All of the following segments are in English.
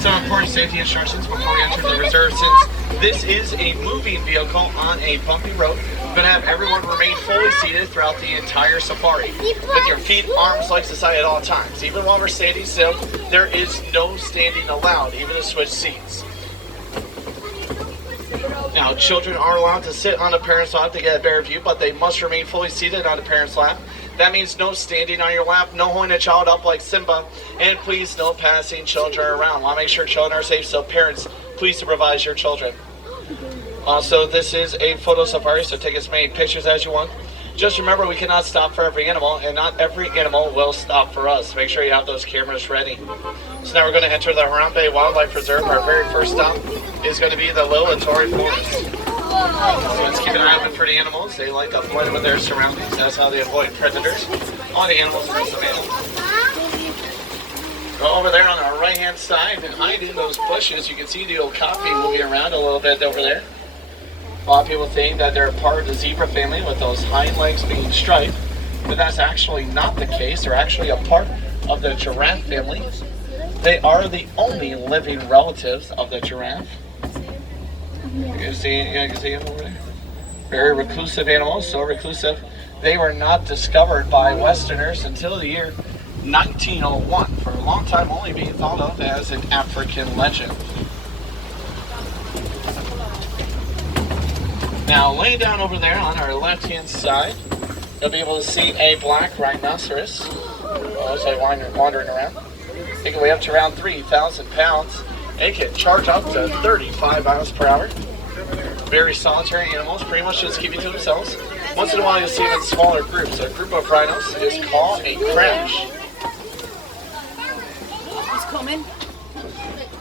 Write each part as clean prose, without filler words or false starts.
Some important safety instructions before we enter the reserve. Since this is a moving vehicle on a bumpy road, we're going to have everyone remain fully seated throughout the entire safari with your feet, arms, legs aside at all times. Even while we're standing still, there is no standing allowed, even to switch seats. Now, children are allowed to sit on a parent's lap to get a better view, but they must remain fully seated on a parent's lap. That means no standing on your lap, no holding a child up like Simba, and please no passing children around. Want to make sure children are safe, so parents, please supervise your children. Also, this is a photo safari, so take as many pictures as you want. Just remember, we cannot stop for every animal, and not every animal will stop for us. Make sure you have those cameras ready. So now we're going to enter the Harambe Wildlife Reserve. Our very first stop is going to be the Lilitori Forest. So let's keep an eye open for the animals. They like to blend with their surroundings. That's how they avoid predators. All the animals are also animals. Go over there on our right-hand side and hide in those bushes. You can see the old coffee moving around a little bit over there. A lot of people think that they're part of the zebra family with those hind legs being striped, but that's actually not the case. They're actually a part of the giraffe family. They are the only living relatives of the giraffe. You can see them over there. Very reclusive animals, so reclusive. They were not discovered by Westerners until the year 1901. For a long time, only being thought of as an African legend. Now, laying down over there on our left-hand side, you'll be able to see a black rhinoceros. As I wandering around. They can weigh up to around 3,000 pounds. They can charge up to 35 miles per hour. Very solitary animals, pretty much just keeping to themselves. Once in a while, you'll see them in smaller groups. A group of rhinos is called a crash. He's coming.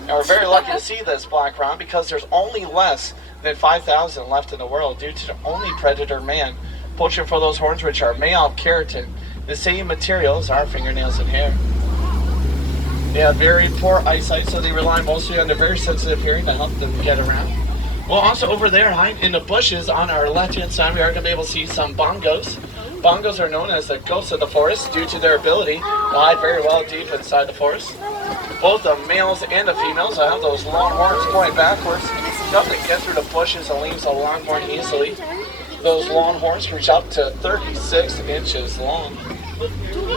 Now, we're very lucky to see this black rhino because there's only less than 5,000 left in the world due to the only predator man poaching for those horns, which are made of keratin, the same material as our fingernails and hair. They have very poor eyesight, so they rely mostly on their very sensitive hearing to help them get around. Well, also over there, hiding in the bushes on our left-hand side, we are going to be able to see some bongos. Bongos are known as the ghosts of the forest due to their ability to hide very well deep inside the forest. Both the males and the females have those long horns pointing backwards. Nothing get through the bushes and leaves a lot more easily. Those long horns reach up to 36 inches long.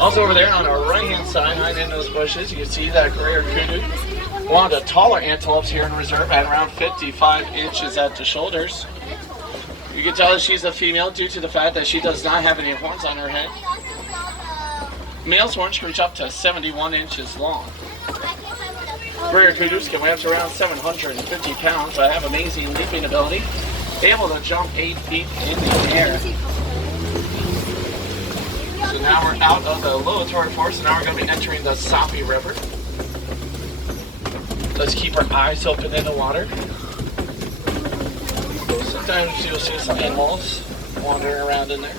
Also over there on our right-hand side, hiding in those bushes, you can see that greater kudu. One of the taller antelopes here in the reserve at around 55 inches at the shoulders. You can tell that she's a female due to the fact that she does not have any horns on her head. Male's horns reach up to 71 inches long. Greater kudus can weigh up to around 750 pounds, but have amazing leaping ability, able to jump 8 feet in the air. So now we're out of the Lilitori Forest, and now we're going to be entering the Sapi River. Let's keep our eyes open in the water. Sometimes you'll see some animals wandering around in there.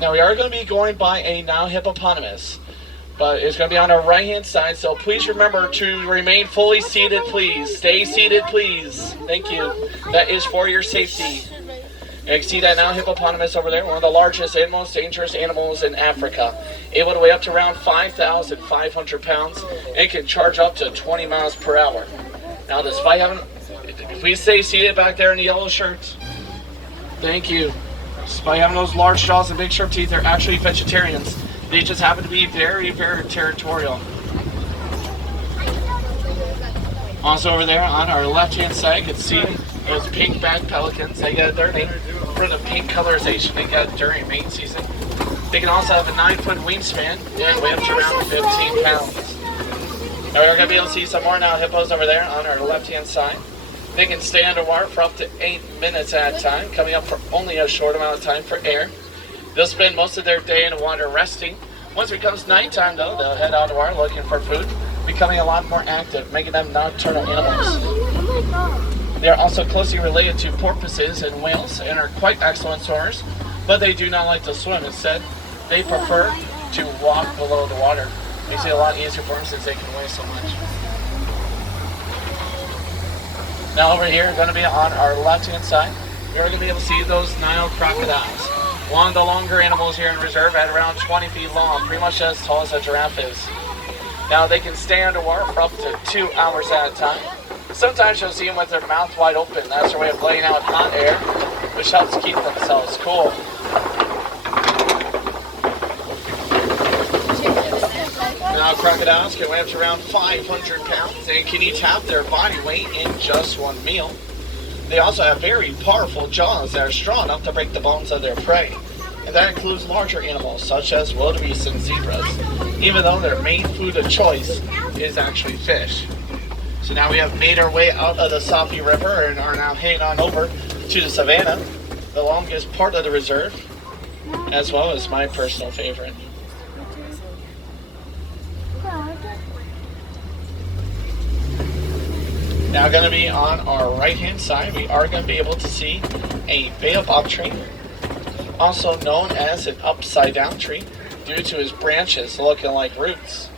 Now we are going to be going by a Nile hippopotamus, but it's going to be on our right-hand side, so please remember to remain fully seated, please. Stay seated, please. Thank you. That is for your safety. You can see that Nile hippopotamus over there, one of the largest and most dangerous animals in Africa. Able to weigh up to around 5,500 pounds and can charge up to 20 miles per hour. Now, please stay seated back there in the yellow shirts. Thank you. Despite having those large jaws and big sharp teeth, they're actually vegetarians. They just happen to be very, very territorial. Also over there on our left-hand side, you can see those pink-backed pelicans. They get their name from the pink colorization they get during mating season. They can also have a 9-foot wingspan and weigh up to around 15 pounds. Now we're going to be able to see some more Nile hippos over there on our left-hand side. They can stay underwater for up to 8 minutes at a time, coming up for only a short amount of time for air. They'll spend most of their day in the water resting. Once it becomes nighttime, though, they'll head out of the water looking for food, becoming a lot more active, making them nocturnal animals. They are also closely related to porpoises and whales and are quite excellent swimmers, but they do not like to swim. Instead, they prefer to walk below the water. Makes it a lot easier for them since they can weigh so much. Now over here, going to be on our left-hand side, we're going to be able to see those Nile crocodiles. One of the longer animals here in reserve at around 20 feet long, pretty much as tall as a giraffe is. Now they can stay underwater for up to 2 hours at a time. Sometimes you'll see them with their mouth wide open. That's their way of letting out hot air, which helps keep themselves cool. Now crocodiles can weigh up to around 500 pounds and can eat half their body weight in just one meal. They also have very powerful jaws that are strong enough to break the bones of their prey. And that includes larger animals such as wildebeest and zebras, even though their main food of choice is actually fish. So now we have made our way out of the Sapi River and are now heading on over to the savannah, the longest part of the reserve, as well as my personal favorite. Now going to be on our right hand side, we are going to be able to see a baobab tree, also known as an upside down tree due to its branches looking like roots.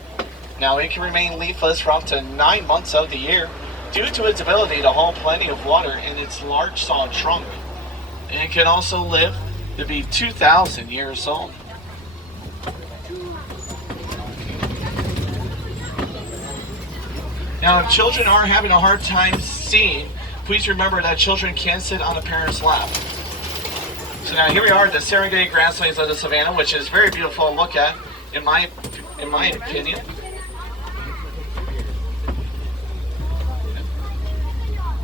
Now it can remain leafless for up to 9 months of the year due to its ability to hold plenty of water in its large solid trunk. And it can also live to be 2,000 years old. Now if children are having a hard time seeing, please remember that children can sit on a parent's lap. So now here we are at the Serengeti grasslands of the savannah, which is very beautiful to look at, in my opinion.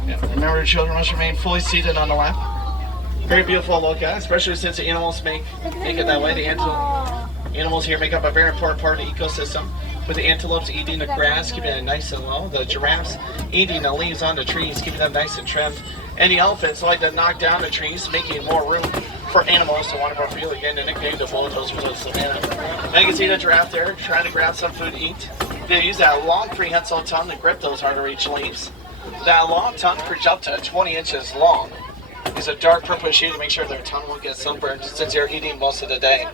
Yeah, remember, children must remain fully seated on the lap. Very beautiful to look at, especially since the animals make it that way. The animals here make up a very important part of the ecosystem, with the antelopes eating the grass, keeping it nice and low. The giraffes eating the leaves on the trees, keeping them nice and trimmed. And the elephants like to knock down the trees, making more room for animals to wander more freely. Again, the nickname the bulldozers of the savannah. Now you can see the giraffe there trying to grab some food to eat. They use that long prehensile tongue to grip those hard-to-reach leaves. That long tongue can reach up to 20 inches long. It's a dark purple shade to make sure their tongue won't get sunburned since they're eating most of the day.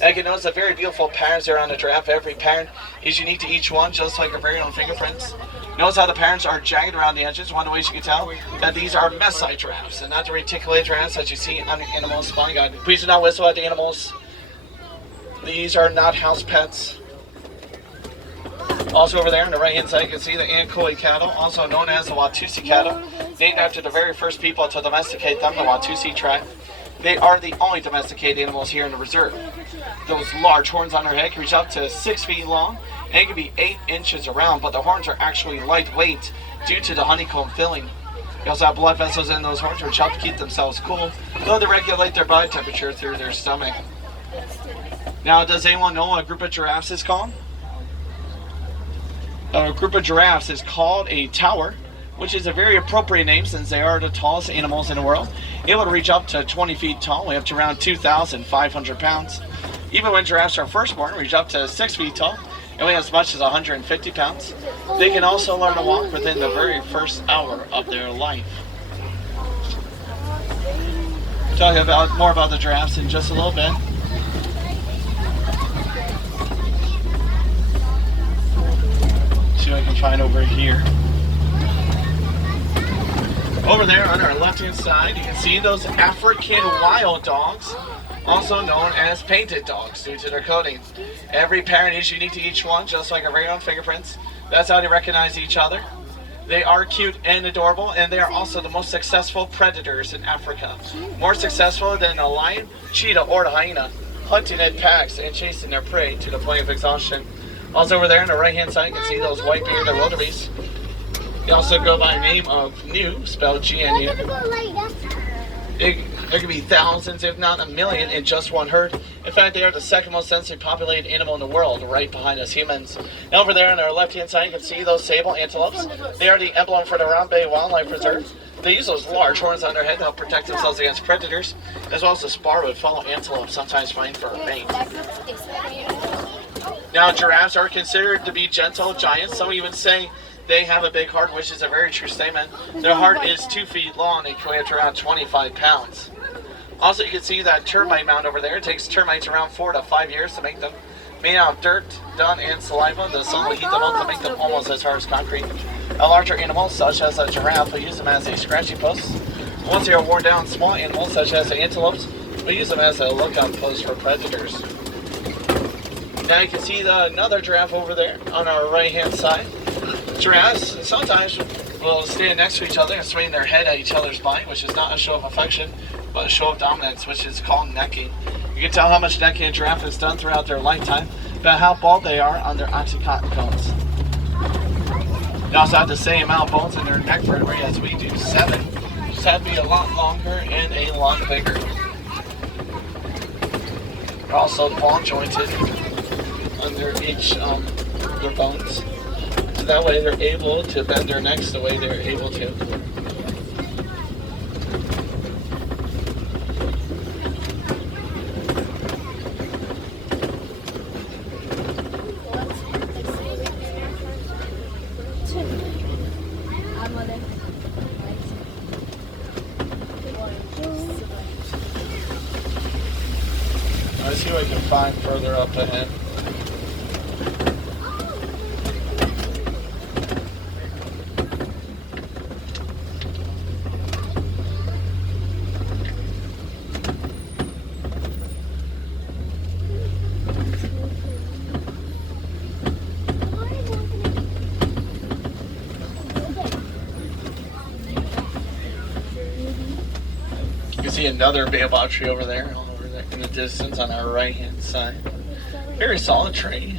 And you can notice the very beautiful patterns there on the giraffe. Every pattern is unique to each one, just like our very own fingerprints. Notice how the patterns are jagged around the edges. One of the ways you can tell that these are Maasai giraffes and not the reticulated giraffes that you see on the animal spine guide. Please do not whistle at the animals. These are not house pets. Also over there on the right hand side you can see the Ankole cattle, also known as the Watusi cattle, named after the very first people to domesticate them, the Watusi tribe. They are the only domesticated animals here in the reserve. Those large horns on their head can reach up to 6 feet long and can be 8 inches around, but the horns are actually lightweight due to the honeycomb filling. They also have blood vessels in those horns which help to keep themselves cool, though they regulate their body temperature through their stomach. Now, does anyone know what a group of giraffes is called? A group of giraffes is called a tower, which is a very appropriate name since they are the tallest animals in the world, able to reach up to 20 feet tall, weigh up to around 2,500 pounds. Even when giraffes are firstborn, reach up to 6 feet tall and weigh as much as 150 pounds. They can also learn to walk within the very first hour of their life. Talking about more about the giraffes in just a little bit. See what I can find over here. Over there on our left hand side you can see those African wild dogs, also known as painted dogs due to their coating. Every parent is unique to each one, just like our very own fingerprints. That's how they recognize each other. They are cute and adorable, and they are also the most successful predators in Africa. More successful than a lion, cheetah, or the hyena, hunting in packs and chasing their prey to the point of exhaustion. Also over there on the right hand side you can see those white-bearded wildebeest. They also go by the name of Gnu, spelled G-N-U. There could be thousands, if not a million, in just one herd. In fact, they are the second most densely populated animal in the world, right behind us humans. Now over there on our left-hand side, you can see those sable antelopes. They are the emblem for the Round Bay Wildlife Reserve. They use those large horns on their head to help protect themselves against predators, as well as the spar would follow antelopes, sometimes find for a mate. Now, giraffes are considered to be gentle giants. Some even say they have a big heart, which is a very true statement. Their heart is 2 feet long and can weigh up to around 25 pounds. Also, you can see that termite mound over there. It takes termites around 4 to 5 years to make them. Made out of dirt, dung, and saliva. The sun will heat them up to make them almost as hard as concrete. Larger animals, such as a giraffe, will use them as a scratching post. Once they are worn down, small animals, such as the antelopes, will use them as a lookout post for predators. Now you can see another giraffe over there on our right-hand side. Giraffes sometimes will stand next to each other and swing their head at each other's bite, which is not a show of affection, but a show of dominance, which is called necking. You can tell how much necking a giraffe has done throughout their lifetime by how bald they are on their oxycontin cones. They also have the same amount of bones in their neck vertebrae as we do, 7. Just have to be a lot longer and a lot bigger. They're also ball jointed under each their bones. So that way they're able to bend their necks the way they're able to. Let's see what I can find further up ahead. You can see another baobab tree over there. In the distance on our right hand side. Very solid tree.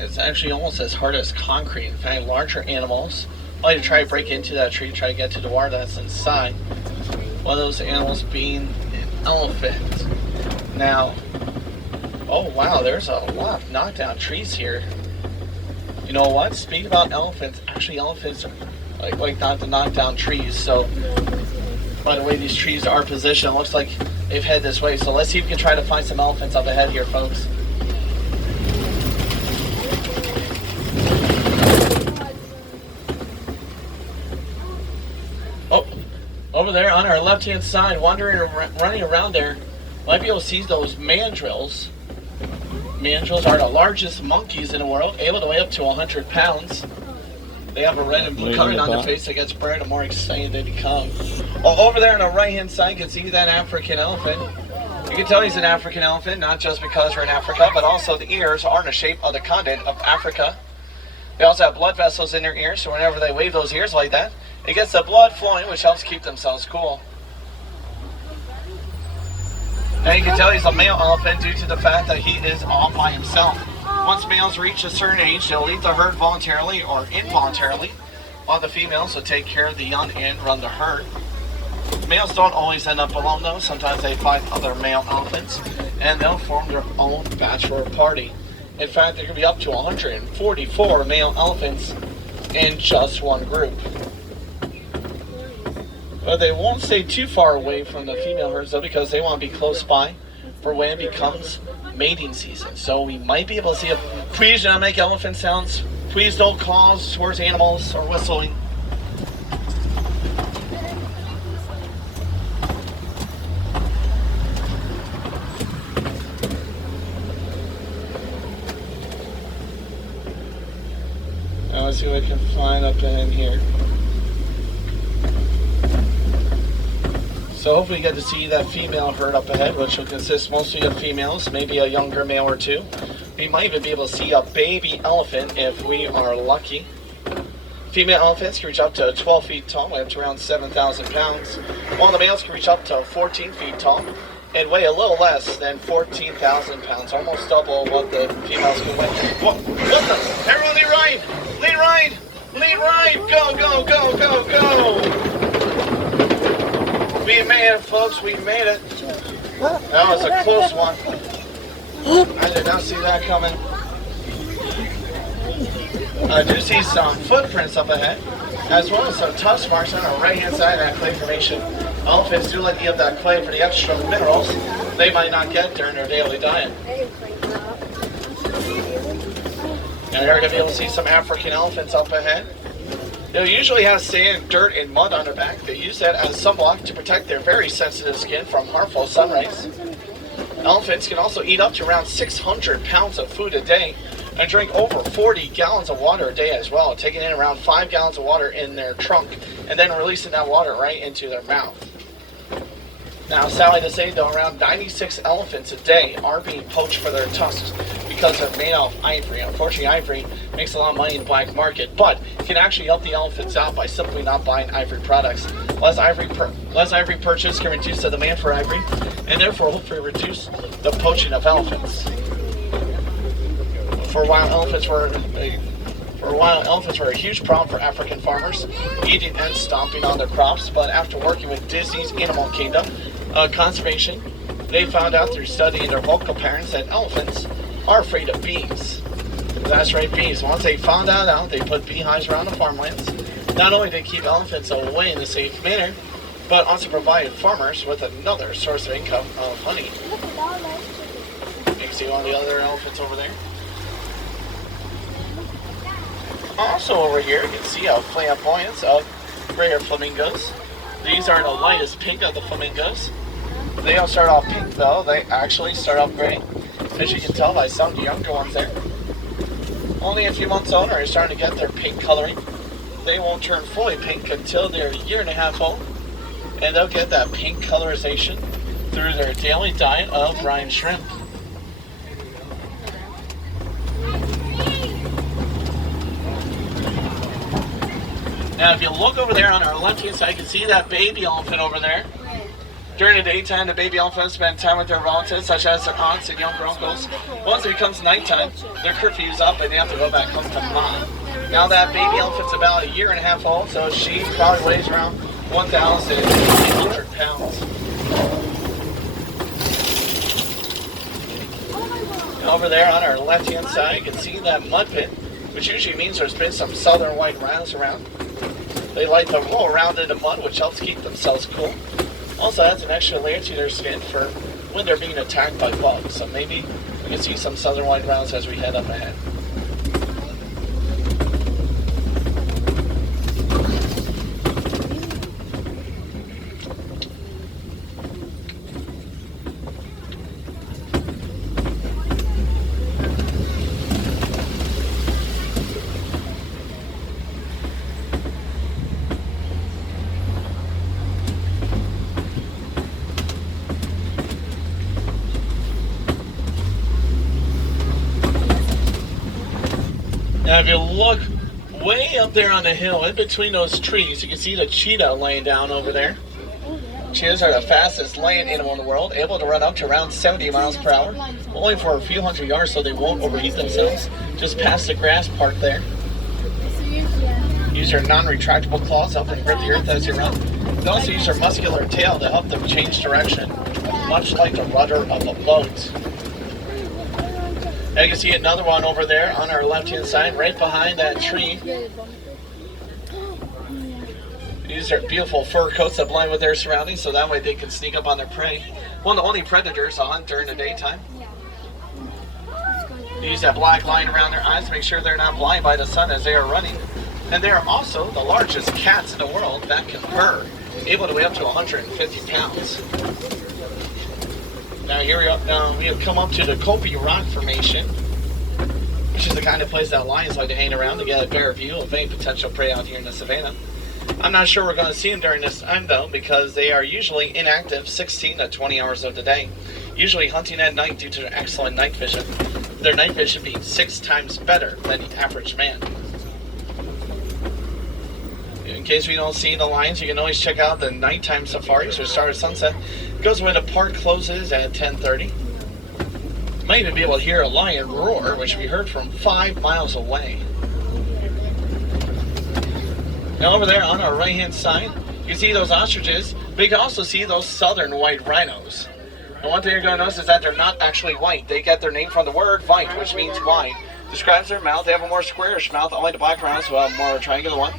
It's actually almost as hard as concrete. In fact, larger animals like to try to break into that tree, try to get to the wire that's inside. One of those animals being an elephant. Now, oh wow, there's a lot of knockdown trees here. You know what? Speaking about elephants, actually elephants are like not to knock down trees. So by the way these trees are positioned, it looks like they've headed this way. So let's see if we can try to find some elephants up ahead here, folks. Oh, over there on our left-hand side, running around there, might be able to see those mandrills. Mandrills are the largest monkeys in the world, able to weigh up to 100 pounds. They have a red and blue coloring on their face that gets brighter the more excited they become. Oh, over there on the right-hand side, you can see that African elephant. You can tell he's an African elephant, not just because we're in Africa, but also the ears are in the shape of the continent of Africa. They also have blood vessels in their ears, so whenever they wave those ears like that, it gets the blood flowing, which helps keep themselves cool. And you can tell he's a male elephant due to the fact that he is all by himself. Once males reach a certain age, they'll leave the herd voluntarily or involuntarily, while the females will take care of the young and run the herd. Males don't always end up alone though. Sometimes they find other male elephants and they'll form their own bachelor party. In fact, there can be up to 144 male elephants in just one group. But they won't stay too far away from the female herds though, because they want to be close by for when it becomes mating season. So we might be able to see if please do not make elephant sounds. Please don't calls towards animals or whistling. Now let's see what I can find up in here. So hopefully you get to see that female herd up ahead, which will consist mostly of females, maybe a younger male or two. We might even be able to see a baby elephant if we are lucky. Female elephants can reach up to 12 feet tall, weigh up to around 7,000 pounds, while the males can reach up to 14 feet tall and weigh a little less than 14,000 pounds, almost double what the females can weigh. What the? Everyone lead right! Lead right! Lead right! Go, go, go, go, go! We made it, folks. We made it. That was a close one. I did not see that coming. I do see some footprints up ahead, as well as some tusk marks on the right-hand side of that clay formation. Elephants do like to give that clay for the extra minerals they might not get during their daily diet. Now you're going to be able to see some African elephants up ahead. They'll usually have sand, dirt, and mud on their back. They use that as sunblock to protect their very sensitive skin from harmful sun rays. Elephants can also eat up to around 600 pounds of food a day and drink over 40 gallons of water a day as well, taking in around 5 gallons of water in their trunk and then releasing that water right into their mouth. Now, sadly to say, though, around 96 elephants a day are being poached for their tusks because they're made out of ivory. Unfortunately, ivory makes a lot of money in the black market, but it can actually help the elephants out by simply not buying ivory products. Less ivory purchase can reduce the demand for ivory, and therefore hopefully reduce the poaching of elephants. For a while, elephants were a huge problem for African farmers, eating and stomping on their crops. But after working with Disney's Animal Kingdom Conservation, they found out through studying their vocal patterns that elephants are afraid of bees. That's right, bees. Once they found that out, they put beehives around the farmlands. Not only did they keep elephants away in a safe manner, but also provided farmers with another source of income of honey. You can see one of the other elephants over there. Also over here, you can see a flamboyance of rare flamingos. These are the lightest pink of the flamingos. They don't start off pink though, they actually start off gray. As you can tell by some of the younger ones there. Only a few months old are starting to get their pink coloring. They won't turn fully pink until they're a year and a half old. And they'll get that pink colorization through their daily diet of brine shrimp. Now, if you look over there on our left-hand side, you can see that baby elephant over there. During the daytime, the baby elephants spend time with their relatives, such as their aunts and younger uncles. Once it becomes nighttime, their curfew's up and they have to go back home to mom. Now, that baby elephant's about a year and a half old, so she probably weighs around 1,800 pounds. And over there on our left-hand side, you can see that mud pit, which usually means there's been some southern white rhinos around. They like to roll around in the mud, which helps keep themselves cool. Also adds an extra layer to their skin for when they're being attacked by bugs. So maybe we can see some southern white rhinos as we head up ahead. Now, if you look way up there on the hill, in between those trees, you can see the cheetah laying down over there. Cheetahs are the fastest land animal in the world, able to run up to around 70 miles per hour, only for a few hundred yards so they won't overheat themselves. Just past the grass part there. Use their non-retractable claws up and grip the earth as they run. They also use their muscular tail to help them change direction, much like the rudder of a boat. Now you can see another one over there on our left-hand side, right behind that tree. These are beautiful fur coats that blend with their surroundings, so that way they can sneak up on their prey. One of the only predators to hunt during the daytime. They use that black line around their eyes to make sure they're not blind by the sun as they are running. And they are also the largest cats in the world that can purr, able to weigh up to 150 pounds. Now here we have come up to the Kopi Rock Formation, which is the kind of place that lions like to hang around to get a better view of any potential prey out here in the savannah. I'm not sure we're going to see them during this time though, because they are usually inactive 16 to 20 hours of the day, usually hunting at night due to their excellent night vision, their night vision being 6 times better than the average man. In case we don't see the lions, you can always check out the nighttime safaris or start at sunset. It goes when the park closes at 10:30. Might even be able to hear a lion roar, which we heard from 5 miles away. Now over there on our right hand side, you can see those ostriches, but you can also see those southern white rhinos. And one thing you're going to notice is that they're not actually white. They get their name from the word white, which means wide. Describes their mouth. They have a more squarish mouth, unlike the black rhinos who have a more triangular one.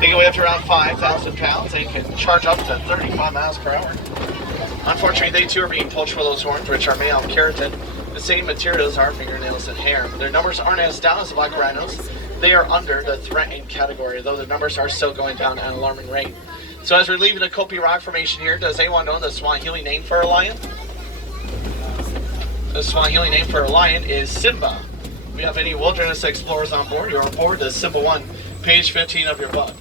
They can weigh up to around 5,000 pounds. They can charge up to 35 miles per hour. Unfortunately, they too are being poached for those horns, which are made out of keratin, the same material as our fingernails and hair. Their numbers aren't as down as the black rhinos. They are under the threatened category, though the numbers are still going down at an alarming rate. So as we're leaving the Kopi Rock Formation here, does anyone know the Swahili name for a lion? The Swahili name for a lion is Simba. If we have any wilderness explorers on board, you're on board the Simba 1, page 15 of your book.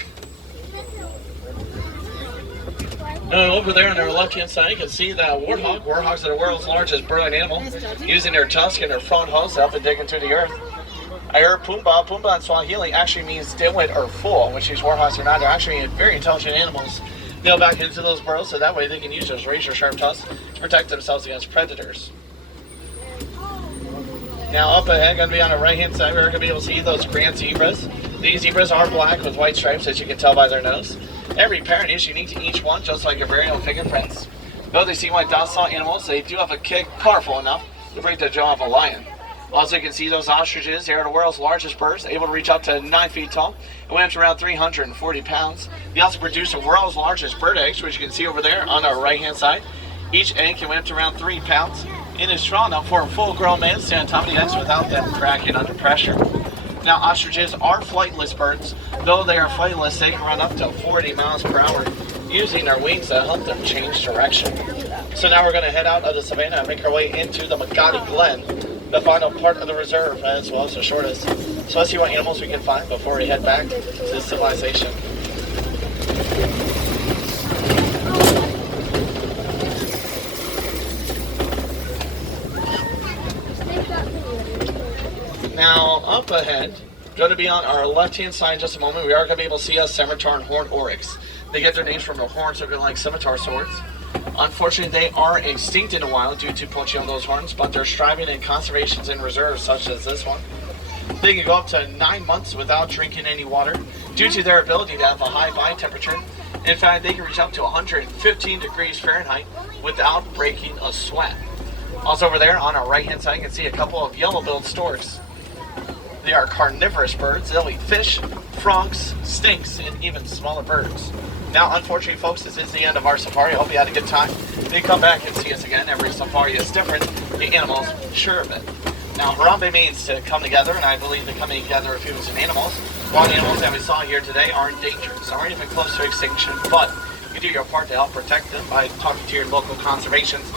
Now over there on our left-hand side, you can see that warthog. Warthogs are the world's largest burrowing animal, using their tusk and their front hooves to help it dig into the earth. I heard Pumbaa. Pumbaa in Swahili actually means dimwit or fool, which these warthogs are not. They're actually very intelligent animals. Go back into those burrows so that way they can use those razor-sharp tusks to protect themselves against predators. Now up ahead, going to be on the right-hand side, we're going to be able to see those grand zebras. These zebras are black with white stripes, as you can tell by their nose. Every parent is unique to each one, just like your very own fingerprints. Though they seem like docile animals, they do have a kick powerful enough to break the jaw of a lion. Also, you can see those ostriches. They are the world's largest birds, able to reach up to 9 feet tall and weigh up to around 340 pounds. They also produce the world's largest bird eggs, which you can see over there on our right-hand side. Each egg can weigh up to around 3 pounds. It is strong enough for a full-grown man to stand on top of the eggs without them cracking under pressure. Now, ostriches are flightless birds. Though they are flightless, they can run up to 40 miles per hour using their wings to help them change direction. So now we're going to head out of the savannah and make our way into the Magadi Glen, the final part of the reserve, as well as the shortest. So let's see what animals we can find before we head back to civilization. Now, up ahead, going to be on our left-hand side in just a moment, we are going to be able to see a scimitar and horned oryx. They get their names from the horns looking like scimitar swords. Unfortunately, they are extinct in the wild due to poaching on those horns, but they're striving in conservations and reserves such as this one. They can go up to 9 months without drinking any water due to their ability to have a high body temperature. In fact, they can reach up to 115 degrees Fahrenheit without breaking a sweat. Also over there on our right-hand side, you can see a couple of yellow-billed storks. They are carnivorous birds. They'll eat fish, frogs, snakes, and even smaller birds. Now, unfortunately, folks, this is the end of our safari. I hope you had a good time. They come back and see us again. Every safari is different. The animals, sure of it. Now, Harambe means to come together, and I believe the coming together of humans and animals. Wild animals that we saw here today are endangered, so aren't even close to extinction, but you do your part to help protect them by talking to your local conservations.